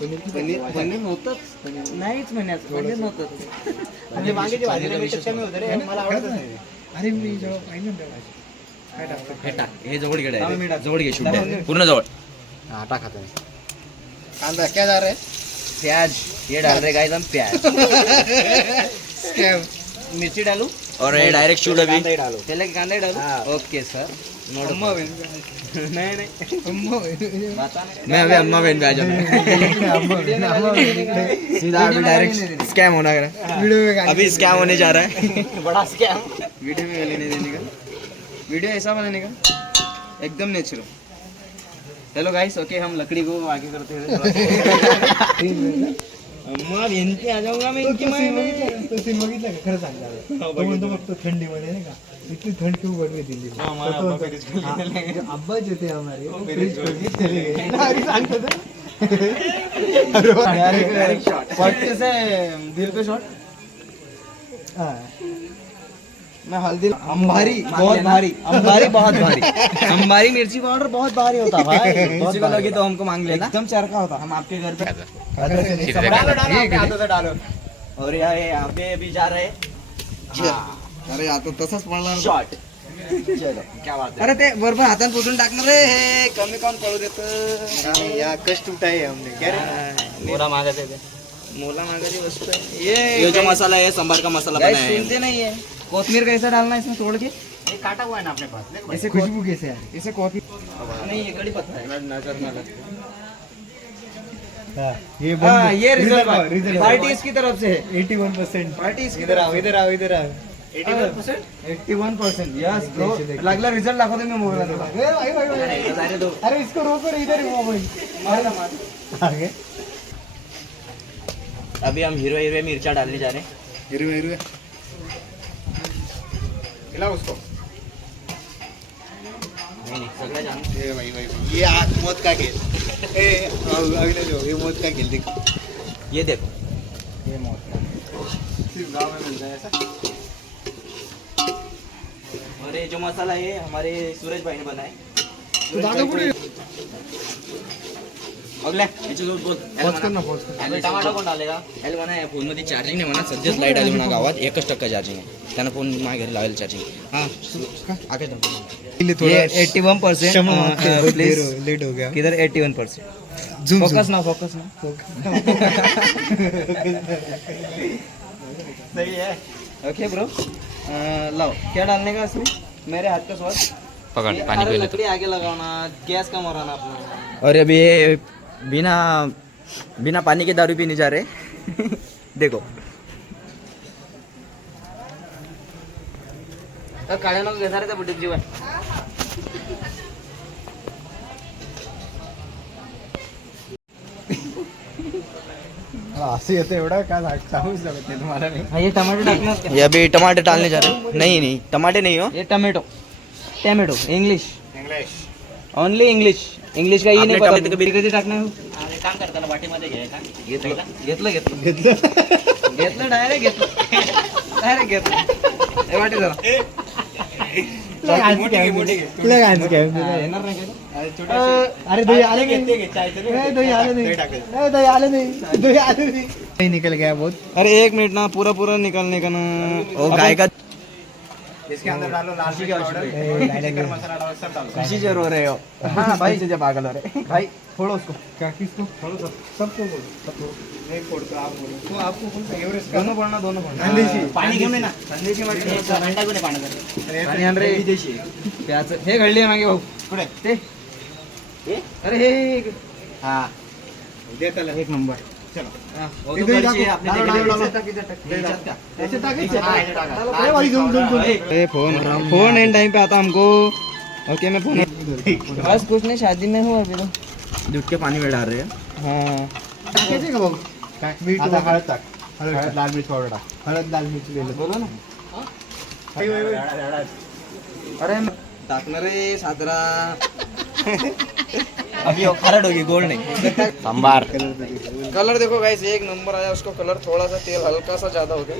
पनीर नव्हतंच नाहीच म्हणायचं पनीर नव्हतंच म्हणजे वांग्याची भाजी कमी होतं रे मला आवडतच नाही. अरे मी जेव्हा पाहिलं ना तेव्हा काय टाकतो हे टाक हे जवळ घे direct. जवळ घे शूट पूर्ण जवळ. हाँ टाका था कांदा क्या जा रहा है प्याज ये डाल रहे गाइस हम प्याज स्कैम मिर्ची डालू और ये डायरेक्ट शूट अभी कांदा ही डालो तेल के कांदे डालू हाँ। ओके सर अम्मा बहन नहीं नहीं अम्मा मैं अभी अम्मा बहन पे आ जाऊंगा सीधा अभी डायरेक्ट स्कैम होना है वीडियो में अभी स्कैम होने जा रहा है बड़ा स्कैम वीडियो में गाली नहीं देने का वीडियो ऐसा बनाने का एकदम नेचुरल. चलो गाइस ओके हम लकड़ी को आगे करते हैं अम्मा बहन पे आ जाऊंगा मैं इनकी माय में. तो सीन बघितला का खरं सांग तो म्हणतो फक्त थंडीमध्ये नाही का इतनी ठंड क्यों बढ़ गई दिल्ली में अब्बा जो थे हमारे वो फ्रिज खोल के चले गए अरे सांगतो तो शॉट से दिल पे शॉट हाँ मैं हल्दी अंबारी बहुत भारी अंबारी बहुत भारी अंबारी मिर्ची पाउडर बहुत भारी होता भाई किसी को लगी तो हमको मांग लेना. एकदम चरखा होता हम आपके घर पे डालो डालो और यहाँ पे अभी जा रहे हैं अरे आता तसंच पडणार शॉट. चलो क्या बात है अरे ते बरोबर हाताने पोचून टाकणार रे हे कमी कोण पळू देत या कष्ट उठाई हमने क्या रे मोला मांगाते थे मोला मागाची वस्तू आहे ये जो मसाला है सांबार का मसाला Guys, बनाया है सुनते नहीं है कोथमीर कैसा डालना है इसमें तोड़ के ये काटा हुआ है ना अपने पास इसे खुशबू कैसे आ रही इसे कॉफी नहीं ये कड़ी पत्ता है नजर ना लगे हाँ, ये हाँ ये रिजल्ट रिजल्ट पार्टी इसकी तरफ से है 81% पार्टी इसकी इधर तरफ आओ से इधर आओ इधर आओ 81% यस ब्रो लागला रिजल्ट दाखवतो मी मोबाईल अरे इसको रोको रे इधर मोबाइल आगे अभी हम हीरो हीरो मिर्चा डालने जा रहे हैं. हिरवे हिरवे खिला उसको नहीं नहीं सगळं जाण ये भाई भाई ये आग मौत का खेल ए अगले जो ये मौत का खेल देख ये देखो ये मौत का सिर्फ गांव में मिलता है ऐसा और ये जो मसाला है हमारे सूरज भाई ने बनाया. अगले याच्या जोर बोल पॉज कर ना पॉज कर आणि टमाटा कोण डालेगा याला म्हणा या फोनमध्ये चार्जिंग नाही म्हणा सध्याच लाईट आली म्हणा गावात 1% चार्जिंग आहे त्यानं फोन माझ्या घरी लावेल चार्जिंग हां आगे ये 81% प्लीज लेट हो गया किधर 81% Zoom, फोकस zoom. ना फोकस ना सही है ओके ब्रो लाओ क्या डालने का इसमें मेरे हाथ का स्वाद पकड़ अरे लकड़ी आगे लगाना गैस कम हो रहा ना अपना और अभी ये बिना पानी के दारू पीने जा रहे देखो काढ्या नको घेणार त्या बुटीत जीवन असं येतं एवढं का सांगूच शकत नाही तुम्हाला मी ये टमाटर डालना ये अभी टमाटर डालने जा रहे हैं नहीं नहीं टमाटे नहीं हो ये tomato tomato English only English English का ये नाही आपल्या पता कधी- कधी टाकणार काम करताना वाटीमध्ये घ्यायचा घेतलं डायरेक्ट घेतलं हे वाटे जरा येणार नाही का? अरे दही आले नहीं दही आले नहीं दही आले नहीं निकल गया बहुत अरे एक मिनट ना पूरा पूरा निकालने का ना ओ गाय का इसके अंदर डालो लाल मिर्च पाउडर मसाला डालो सब डालो खुशी जरूर है हो हाँ भाई तुझे पागल हो रहे भाई फोड़ो उसको क्या किसको सबको बोलो नहीं फोड़तो आप बोलो तो आपको कौन सा एवरेस्ट दोनों फोड़ना दोनों फोड़ना खानदेशी. पाणी घेऊन ये ना खानदेशी वाटते पाणी आण रे प्याज हे घडले मागे भाऊ पुढे ते अरे हे हाँ दे त्याला एक नंबर चलो हाँ वो तो दही घरची आहे, टाकू. आपली डालो, देखील डालो, घरची आहे. याच्यात का? ऐसे टाकायचे हाँ, याच्यात टाका. अरे भाई zoom, zoom, zoom. ए, फोन एंड टाइम पे आता हमको ओके मैं फोन बस कुछ नहीं शादी में हूँ अभी तो दूध के पानी में डाल रहे हैं हाँ टाकायचे का भाऊ मीठ आता हळद टाक हळद लाल मिर्च पावडर टाक हळद लाल मिर्च लिहिलं बोलो ना अरे टाकणार रे साजरा अभी वो खारट होगी गोल नहीं सांबार कलर देखो गाइस एक नंबर आया उसको कलर थोड़ा सा तेल हल्का सा ज्यादा हो गया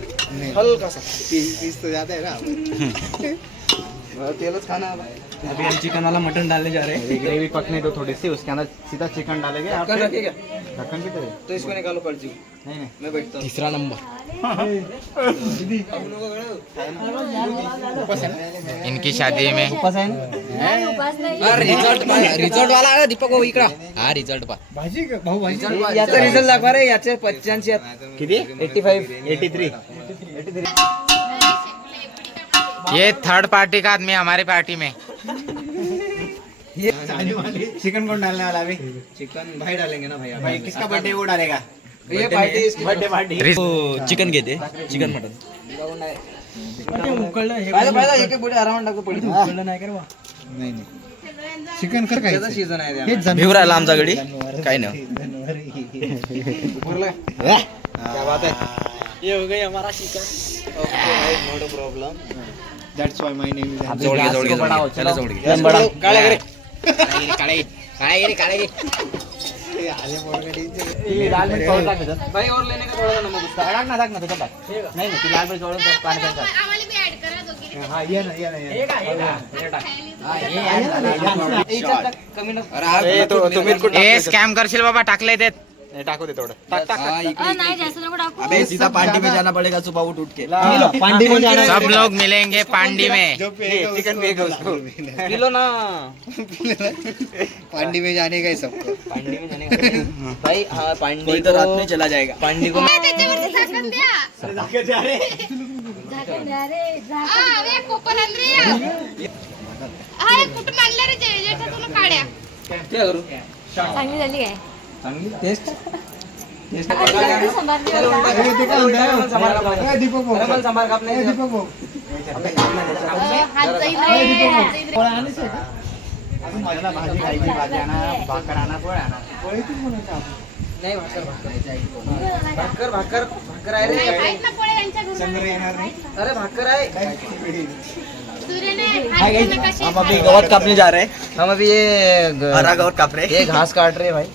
हल्का सा पीस तो जाता है ना तेलच खाना अभी हम चिकन वाला मटन डालने जा रहे हैं। ग्रेवी पकने दो थोड़ी सी, उसके अंदर सीधा चिकन डालेंगे। आप ढक्कन रखिएगा ढक्कन भी तो है। तो इसको निकालो पलची। नहीं नहीं मैं बैठता हूँ। तीसरा नंबर इनकी शादी में रिझल्ट वाला आहे दीपक भाऊ इकडं. हा रिझल्ट पा भाजी का भाऊ भाजी याचा रिझल्ट दाखवा रे. याचे 85 किती 85 83 ये थर्ड पार्टी का आदमी हमारी पार्टी में चिकन कौन डालने वाला अभी? चिकन भाई डालेंगे ना भैया. भाई किसका बर्थडे वो डालेगा? ये पार्टी इसकी बर्थडे पार्टी। चिकन घेते चिकन मटन पाहिलं एक एक पुढे आरामात टाकतो पडी. उकळलं नाही कर नाही नाही चिकन कर काय त्याचा सीझन आहे हेच त्या. भिव राहिला आमचा गडी काय नाही उरलं? क्या बात है. ये हो गई हमारा चिकन नो प्रॉब्लम। दैट्स व्हाई माय नेम इज जोड घे जोड घे चला जोड घे काळे करे. काळे लाल मिर्च पावडर टाक ना। भाई और लेने का थोड़ा सा नमक उसका. टाक ना त्याच्यात टाक। नाही नाही ती लाल मिर्च पावडर पाणी टाक। आम्हाला बी ऍड करा दोघी. हां ये ना ये ना ये ना। याच्यात टाक, कमी नको. ए स्कॅम करशील बाबा टाकले ते टाकू दे थोडं। टाक टाक नाही जास्त नको टाकू. अबे सीधा पार्टी में जाना पड़ेगा सुबह उठ के। पांडी में जाना सब लोग मिलेंगे पांडी में चिकन फेंको उसको। किलो ना. पांडी में जाने का है सबको। पांडी में जाने का. भाई हाँ पांडी कोई तो रात में चला जाएगा। पांडी को त्याच्यावरती झाकण द्या. झाकण द्या रे. झाकण. अरे कोपर आण रे. हा हे कुठून आणलं रे जेठातून काड्या. क्या करू. चांगली झाली काय? चांगली टेस्ट. टेस्ट संभारली होता. दीपक भाऊ मला सांभार काप नाही. दीपक भाऊ हात जाईल रे. हात जाईल रे. मला भाजी खायची, भाजी आणा, भाकर आणा, पोळ आणा। नाही भाकर भाकर आहे रे. आहेत ना पोळे यांच्या घरून. अरे भाकर आहे. सूर्यने हात घेऊन कशी हम अभी गवत काटने जा रहे हैं। हम अभी ये गवत काट रहे ये घास काट रहे हैं भाई.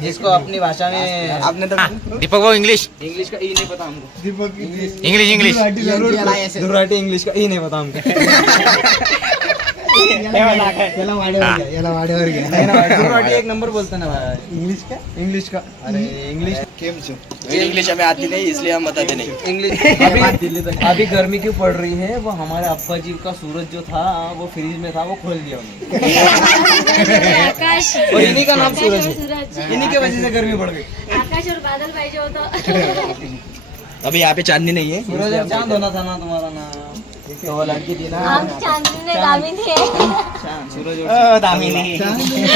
जिसको अपनी भाषा में आपने तो दीपक भाऊ इंग्लिश इंग्लिश का ई नहीं पता हमको. दीपक इंग्लिश गुजराती इंग्लिश का ई नहीं पता हमको. याला वाड्यावर घ्या गुजराती एक नंबर बोलते ना भाई. इंग्लिश का अरे इंग्लिश इंग्लिश हमें आती नहीं, इसलिए हम बताते नहीं। इंग्लिश अभी गर्मी क्यों पड़ रही है. वो हमारे अब्बा जी का सूरज जो था वो फ्रीज में था, वो खोल दिया उन्होंने. आकाश. और इन्हीं का नाम सूरज है. सूरज. इन्हीं की वजह से गर्मी बढ़ गई. आकाश और बादल पाहिजे होतं. अभी यहाँ पे चांदनी नहीं है। सूरज और चांद होना था ना तुम्हारा नाम. तो वो लड़की थी ना आम चांदनी ने दामिनी आहे. चांद. सूरज और दामिनी। कोथमीर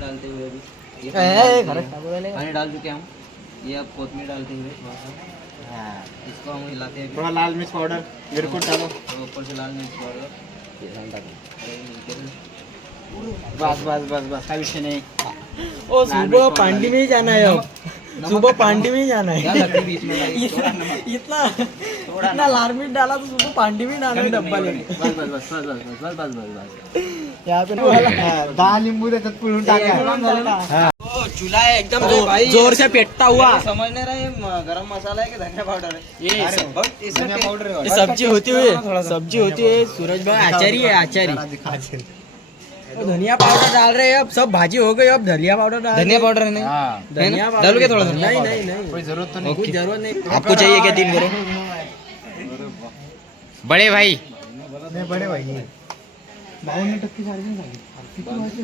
डालते हुए अभी पानी डाल चुके हम. ये अब कोथमीर डालते हुए थोड़ा सा इसको हम हिलाते हैं. थोड़ा लाल मिर्च पाउडर गिरकुट डालो। तो ऊपर से लाल मिर्च पाउडर. बस बस बस बस का विषय नहीं। ओ सुबह पांडी में ही जाना है अब सुबह पांडी में ही जाना क्या है लकड़ी बीच में डाली. थोड़ा नमक. इतना लार्मिट डाला तो सुबह पांडी में डालना है डब्बा लेके बस बस बस बस बस बस बस बस बस. यहाँ पे 10 लिंबू त्याच्यात पिळून टाका चूल्हा है एकदम अरे भाई, जोर से पेटता हुआ समझ नहीं रहा ये गरम मसाला है कि धनिया पाउडर है. ये धनिया पाउडर है. सब्जी होती हुई सब्जी होती है सूरज भाई आचारी है आचारी तो धनिया पाउडर डाल रहे हैं अब सब भाजी हो गई अब धनिया पाउडर डाल धनिया पाउडर है नहीं. धनिया पाउडर डालू क्या थोड़ा सा? नहीं नहीं नहीं कोई जरूरत तो नहीं। कुछ जरूरत नहीं आपको चाहिए क्या 3 करो? बड़े भाई नाही बडे भाई 52% चार्जिंग झाली किती वाजले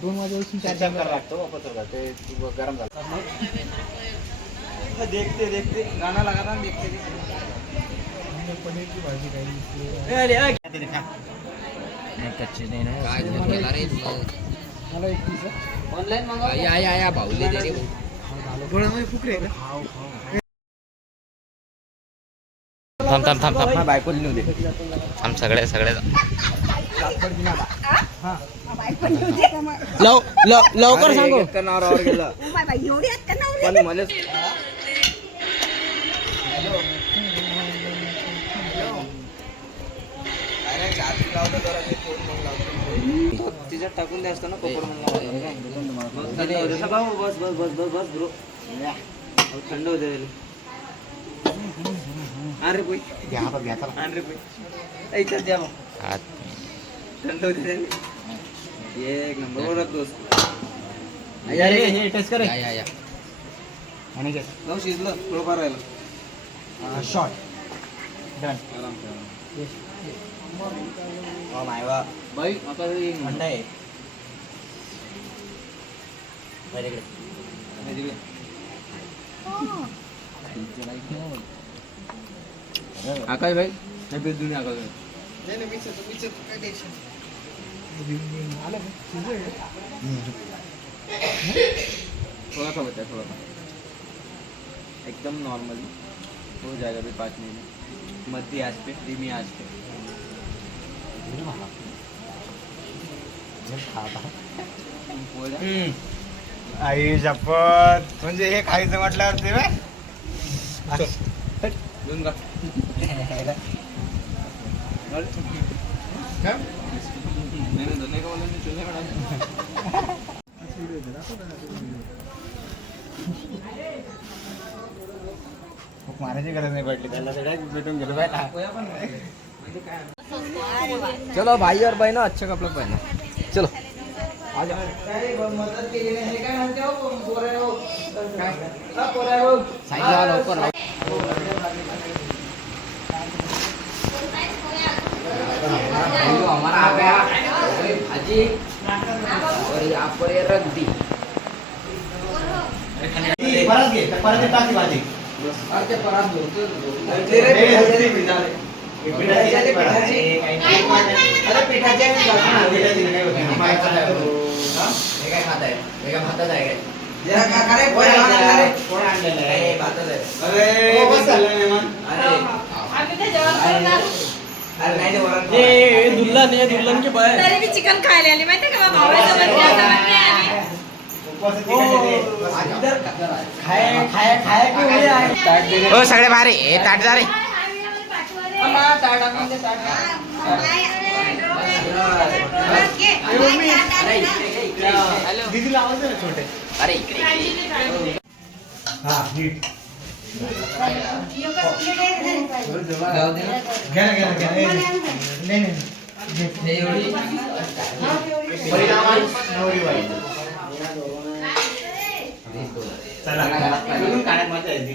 2 वाजेपासून चार्जिंग गरम देखते देखते गाना लगा था देखते देखते. पनीरची भाजी खायची कच्चे नहीं ना मला एक पीस ऑनलाइन मागवा. या भाऊले दे रे गोळामध्ये फुकरे थांब थांब थांब थांब बायको नेऊ दे। थांब सगळे लवकर सांगू नावर और गेला. पण मला तिच्यात टाकून द्यायचं ना कोपर म्हणला. बस बस बस बस बस ब्रो. थंड होते. आण रे पोई आण रे पोई ऐकत द्या मग थंड होते त्यांनी. एक नंबर बरोबर दोस्त टेस्ट कर आणि जाऊ शिजलं थोडंफार राहिलं. Short done. मायवा बाई आता थंड आहे. आकाश भाई नाही भेट दुनिया आकाश भाई थोड़ा सा बचा थोड़ा सा एकदम नॉर्मली हो जाएगा अभी 5 मिनट मध्य आंच पे धीमी आंच पे. आई शपथ म्हणजे हे खायचं म्हटल्यावर ते घेऊन का नाही का बोला चुने मॅडम मारायची गरज नाही पडली त्याला भेटून गेलो पाहिजे. चलो भाई और बहनों अच्छे कपड़े पहनो चलो मदत केली नाही हे काय म्हणते हो पोरं हो हमारा आ गया भाजी और यहाँ पर ये रख दी. परत टाकी भाजी अरे परात बोलतो दुल्हन के बाय तरी मी चिकन खायला आली माहिती का भावासोबत हो सगळे भारी हे ताट जा रे. दीदीला आवाज आहे छोटे. अरे इकडे हा नीट जाऊ दे ना. घ्या नाही नवरी बाई चला काढत मजा येते.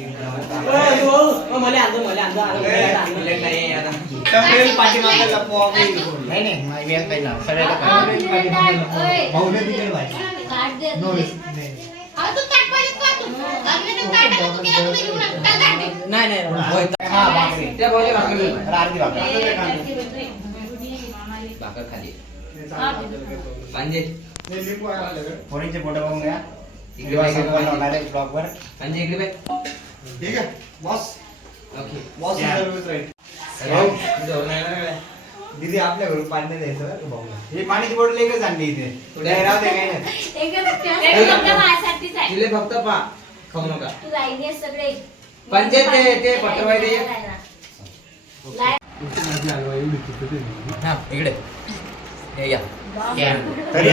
भाकर खाली पांजे फोडीचे फोटो बघून घ्या. ब्लॉग वर पांजे इकडे बाई. ठीक आहे बॉस. ओके बॉस दीदी आपल्या घरून पाणी द्यायचं बरं का भाऊला. हे पाणीची बॉटल एकच आणली इथे. नाही राहू दे काही नाही. तिले फक्त पा खाऊ नका. पंचे ते पत्रवाई दे इकडे हे घ्या. तरी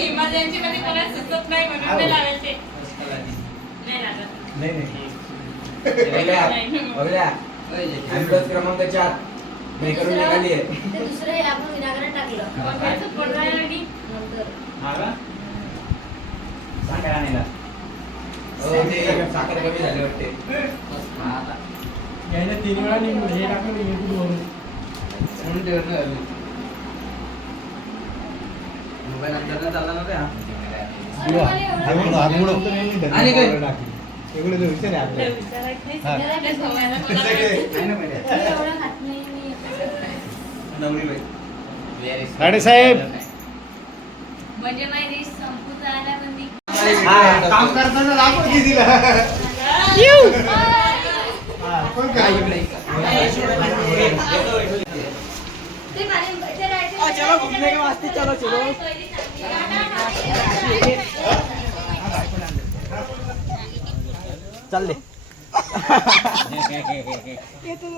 इमर्जन्सी मध्ये कोणाला सुचत नाही म्हणून ते लावेल ते नाही ॲम्ब्युलन्स क्रमांक 4 मी करून निघाली आहे. दुसरं आपण विनाकारण टाकलं साखर आणायला साखर कमी झाली वाटते. मोबाईल आमच्याकडे चालला नव्हता. आणि काय राणे साहेब म्हणजे माझी संपूत आला बंदी काम करताना दाखव दीदीला. चलो घूमने के वास्ते चलो चलो. चालले येतो